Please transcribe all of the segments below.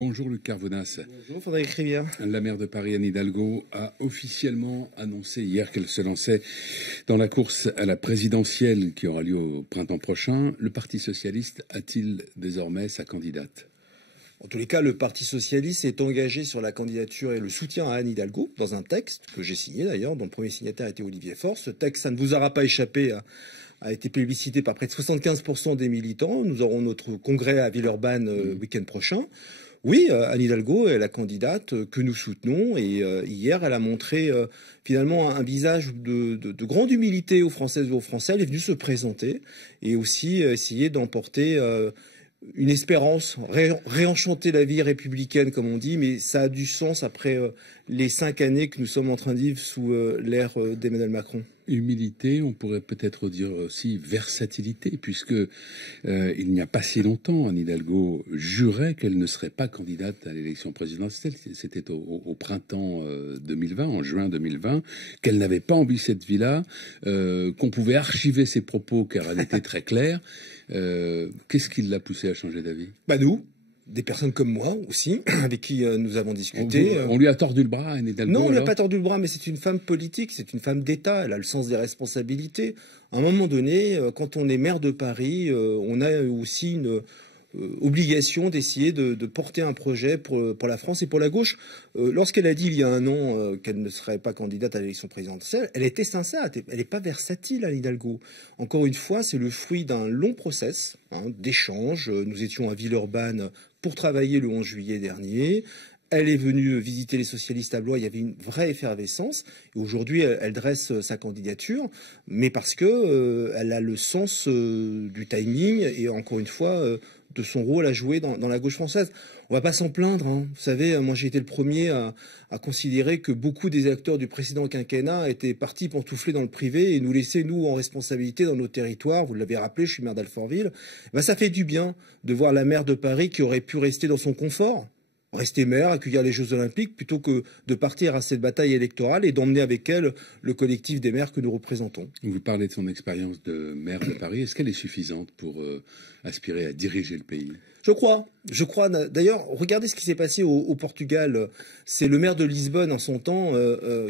Bonjour Luc Carvonas. Bonjour Frédéric Rivière. La maire de Paris, Anne Hidalgo, a officiellement annoncé hier qu'elle se lançait dans la course à la présidentielle qui aura lieu au printemps prochain. Le Parti socialiste a-t-il désormais sa candidate ? En tous les cas, le Parti socialiste est engagé sur la candidature et le soutien à Anne Hidalgo dans un texte que j'ai signé d'ailleurs, dont le premier signataire était Olivier Faure. Ce texte, ça ne vous aura pas échappé, a été plébiscité par près de 75% des militants. Nous aurons notre congrès à Villeurbanne le week-end prochain. Oui, Anne Hidalgo est la candidate que nous soutenons et hier, elle a montré finalement un visage de grande humilité aux Françaises et aux Français. Elle est venue se présenter et aussi essayer d'emporter une espérance, réenchanter la vie républicaine, comme on dit, mais ça a du sens après les 5 années que nous sommes en train de vivre sous l'ère d'Emmanuel Macron. Humilité, on pourrait peut-être dire aussi versatilité, puisque il n'y a pas si longtemps, Anne Hidalgo jurait qu'elle ne serait pas candidate à l'élection présidentielle. C'était au printemps 2020, en juin 2020, qu'elle n'avait pas envie cette vie-là, qu'on pouvait archiver ses propos car elle était très claire. Qu'est-ce qui l'a poussée à changer d'avis ? Nous, des personnes comme moi aussi, avec qui nous avons discuté. On lui a tordu le bras, Anne Hidalgo. Non, on lui a pas tordu le bras, mais c'est une femme politique, c'est une femme d'État, elle a le sens des responsabilités. À un moment donné, quand on est maire de Paris, on a aussi une obligation d'essayer de porter un projet pour la France et pour la gauche. Lorsqu'elle a dit il y a un an qu'elle ne serait pas candidate à l'élection présidentielle, elle était sincère, elle n'est pas versatile, Anne Hidalgo. Encore une fois, c'est le fruit d'un long process d'échanges. Nous étions à Villeurbanne pour travailler le 11 juillet dernier. Elle est venue visiter les socialistes à Blois, il y avait une vraie effervescence. Et aujourd'hui, elle dresse sa candidature, mais parce que elle a le sens du timing et encore une fois de son rôle à jouer dans la gauche française. On va pas s'en plaindre. Vous savez, moi j'ai été le premier à considérer que beaucoup des acteurs du précédent quinquennat étaient partis pantoufler dans le privé et nous laisser, nous, en responsabilité dans nos territoires. Vous l'avez rappelé, je suis maire d'Alfortville. Ça fait du bien de voir la maire de Paris qui aurait pu rester dans son confort, rester maire, accueillir les Jeux Olympiques, plutôt que de partir à cette bataille électorale et d'emmener avec elle le collectif des maires que nous représentons. Vous parlez de son expérience de maire de Paris. Est-ce qu'elle est suffisante pour aspirer à diriger le pays ? Je crois. D'ailleurs, regardez ce qui s'est passé au Portugal. C'est le maire de Lisbonne en son temps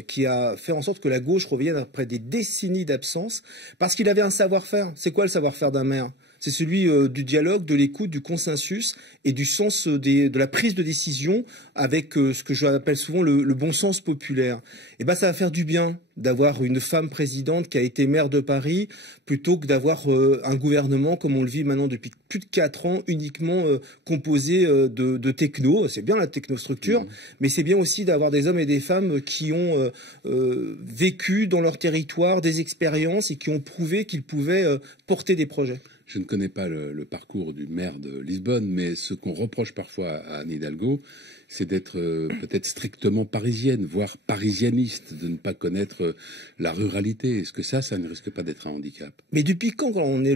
qui a fait en sorte que la gauche revienne après des décennies d'absence parce qu'il avait un savoir-faire. C'est quoi le savoir-faire d'un maire ? C'est celui du dialogue, de l'écoute, du consensus et du sens de la prise de décision avec ce que j'appelle souvent le bon sens populaire. Et ça va faire du bien d'avoir une femme présidente qui a été maire de Paris plutôt que d'avoir un gouvernement comme on le vit maintenant depuis plus de 4 ans uniquement composé de techno. C'est bien la technostructure, mais c'est bien aussi d'avoir des hommes et des femmes qui ont vécu dans leur territoire des expériences et qui ont prouvé qu'ils pouvaient porter des projets. Je ne connais pas le parcours du maire de Lisbonne, mais ce qu'on reproche parfois à Anne Hidalgo, c'est d'être peut-être strictement parisienne, voire parisianiste, de ne pas connaître la ruralité. Est-ce que ça ne risque pas d'être un handicap ? Mais depuis quand on est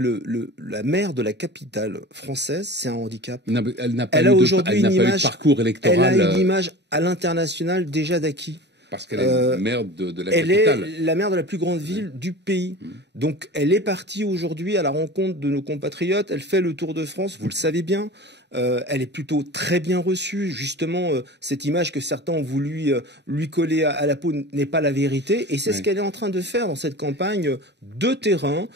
la maire de la capitale française, c'est un handicap ? Elle n'a pas eu de parcours électoral. Elle a une image à l'international déjà d'acquis. Parce qu'elle est maire de la capitale. Elle est la maire de la plus grande ville du pays. Donc elle est partie aujourd'hui à la rencontre de nos compatriotes. Elle fait le tour de France, vous le savez bien. Elle est plutôt très bien reçue. Justement, cette image que certains ont voulu lui coller à la peau n'est pas la vérité. Et c'est ce qu'elle est en train de faire dans cette campagne de terrain,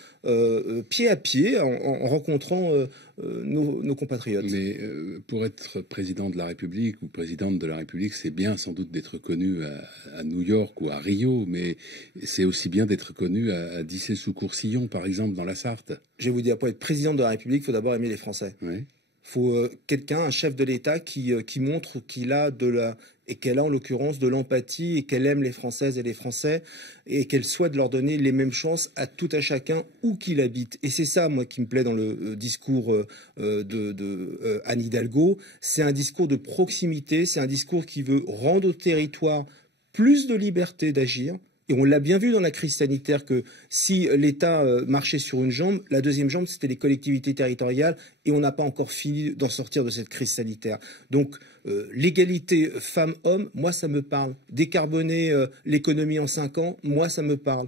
pied à pied, en rencontrant nos compatriotes. Mais pour être président de la République ou présidente de la République, c'est bien sans doute d'être connu à New York ou à Rio, mais c'est aussi bien d'être connu à Dissay-sous-Courcillon, par exemple, dans la Sarthe. Je vais vous dire, pour être président de la République, il faut d'abord aimer les Français. Faut quelqu'un, un chef de l'État qui montre qu'il a et qu'elle a en l'occurrence de l'empathie et qu'elle aime les Françaises et les Français et qu'elle souhaite leur donner les mêmes chances à tout à chacun où qu'il habite. Et c'est ça, moi, qui me plaît dans le discours de Anne Hidalgo. C'est un discours de proximité, c'est un discours qui veut rendre au territoire plus de liberté d'agir. Et on l'a bien vu dans la crise sanitaire que si l'État marchait sur une jambe, la deuxième jambe, c'était les collectivités territoriales et on n'a pas encore fini d'en sortir de cette crise sanitaire. Donc, l'égalité femmes-hommes, moi, ça me parle. Décarboner l'économie en 5 ans, moi, ça me parle.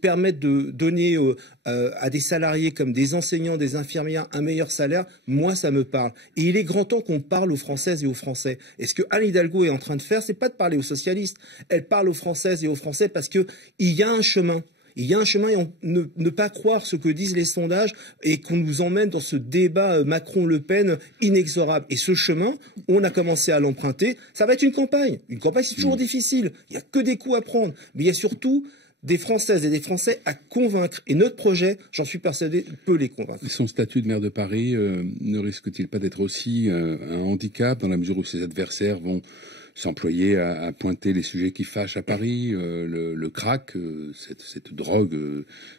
Permettre de donner à des salariés comme des enseignants, des infirmières, un meilleur salaire, moi, ça me parle. Et il est grand temps qu'on parle aux Françaises et aux Français. Et ce que Anne Hidalgo est en train de faire, c'est pas de parler aux socialistes. Elle parle aux Françaises et aux Français parce qu'il y a un chemin. Il y a un chemin et ne pas croire ce que disent les sondages et qu'on nous emmène dans ce débat Macron-Le Pen inexorable. Et ce chemin, on a commencé à l'emprunter. Ça va être une campagne. Une campagne, c'est toujours difficile. Il n'y a que des coups à prendre. Mais il y a surtout des Françaises et des Français à convaincre. Et notre projet, j'en suis persuadé, peut les convaincre. Et son statut de maire de Paris ne risque-t-il pas d'être aussi un handicap dans la mesure où ses adversaires vont s'employer à pointer les sujets qui fâchent à Paris, le crack, cette drogue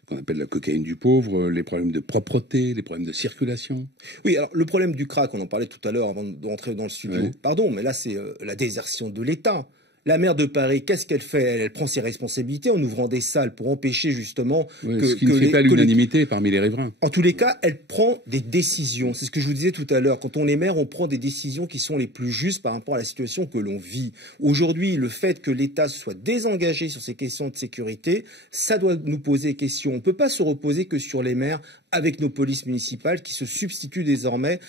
qu'on appelle la cocaïne du pauvre, les problèmes de propreté, les problèmes de circulation? Oui, alors le problème du crack, on en parlait tout à l'heure avant de rentrer dans le studio. Oui. Pardon, mais là c'est la désertion de l'État. La maire de Paris, qu'est-ce qu'elle fait? Elle prend ses responsabilités en ouvrant des salles pour empêcher justement ce qui ne fait pas l'unanimité parmi les riverains. En tous les cas, elle prend des décisions. C'est ce que je vous disais tout à l'heure. Quand on est maire, on prend des décisions qui sont les plus justes par rapport à la situation que l'on vit. Aujourd'hui, le fait que l'État soit désengagé sur ces questions de sécurité, ça doit nous poser question. On ne peut pas se reposer que sur les maires avec nos polices municipales qui se substituent désormais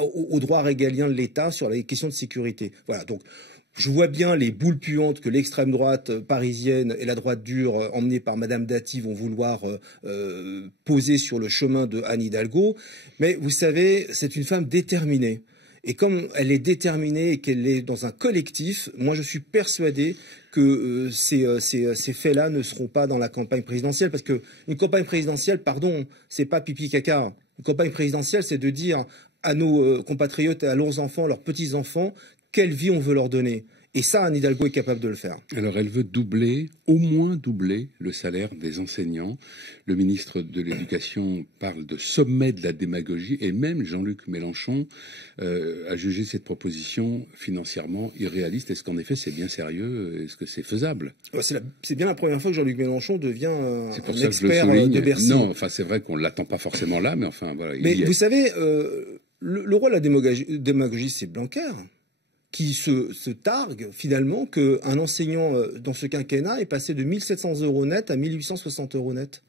aux droits régaliens de l'État sur les questions de sécurité. Voilà, donc je vois bien les boules puantes que l'extrême droite parisienne et la droite dure emmenée par Madame Dati vont vouloir poser sur le chemin de Anne Hidalgo. Mais vous savez, c'est une femme déterminée. Et comme elle est déterminée et qu'elle est dans un collectif, moi je suis persuadé que ces faits-là ne seront pas dans la campagne présidentielle. Parce qu'une campagne présidentielle, pardon, c'est pas pipi caca. Une campagne présidentielle, c'est de dire à nos compatriotes et à leurs enfants, leurs petits-enfants, quelle vie on veut leur donner. Et ça, Anne Hidalgo est capable de le faire. Alors, elle veut doubler, au moins doubler, le salaire des enseignants. Le ministre de l'Éducation parle de sommet de la démagogie et même Jean-Luc Mélenchon a jugé cette proposition financièrement irréaliste. Est-ce qu'en effet, c'est bien sérieux? Est-ce que c'est faisable? C'est bien la première fois que Jean-Luc Mélenchon devient un expert de Bercy. Non, enfin, c'est vrai qu'on ne l'attend pas forcément là, mais enfin, voilà. Mais vous savez, le roi de la démagogie, c'est Blanquer, qui se targue finalement qu'un enseignant dans ce quinquennat est passé de 1 700 € net à 1 860 € net.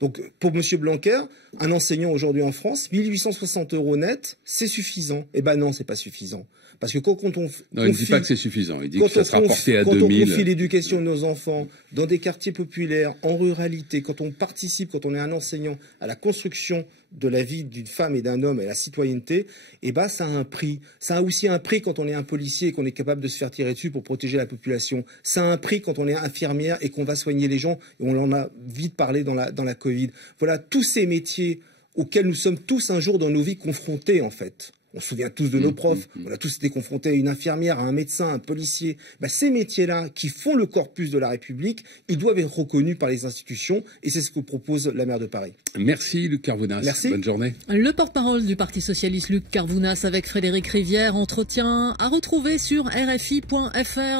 Donc pour M. Blanquer, un enseignant aujourd'hui en France, 1 860 € net, c'est suffisant. Eh ben non, c'est pas suffisant. Parce que quand on... Non, il ne dit pas que c'est suffisant. Il dit que ça sera porté à 2000. Quand on confie l'éducation de nos enfants dans des quartiers populaires, en ruralité, quand on participe, quand on est un enseignant à la construction de la vie d'une femme et d'un homme et à la citoyenneté, eh ben ça a un prix. Ça a aussi un prix quand on est un policier et qu'on est capable de se faire tirer dessus pour protéger la population. Ça a un prix quand on est infirmière et qu'on va soigner les gens. Et on en a vite parlé dans la Covid. Voilà, tous ces métiers auxquels nous sommes tous un jour dans nos vies confrontés, en fait. On se souvient tous de nos profs, on a tous été confrontés à une infirmière, à un médecin, à un policier. Ben, ces métiers-là, qui font le corpus de la République, ils doivent être reconnus par les institutions, et c'est ce que propose la maire de Paris. Merci Luc Carvounas. Merci. Bonne journée. Le porte-parole du Parti socialiste Luc Carvounas avec Frédéric Rivière, entretien à retrouver sur rfi.fr.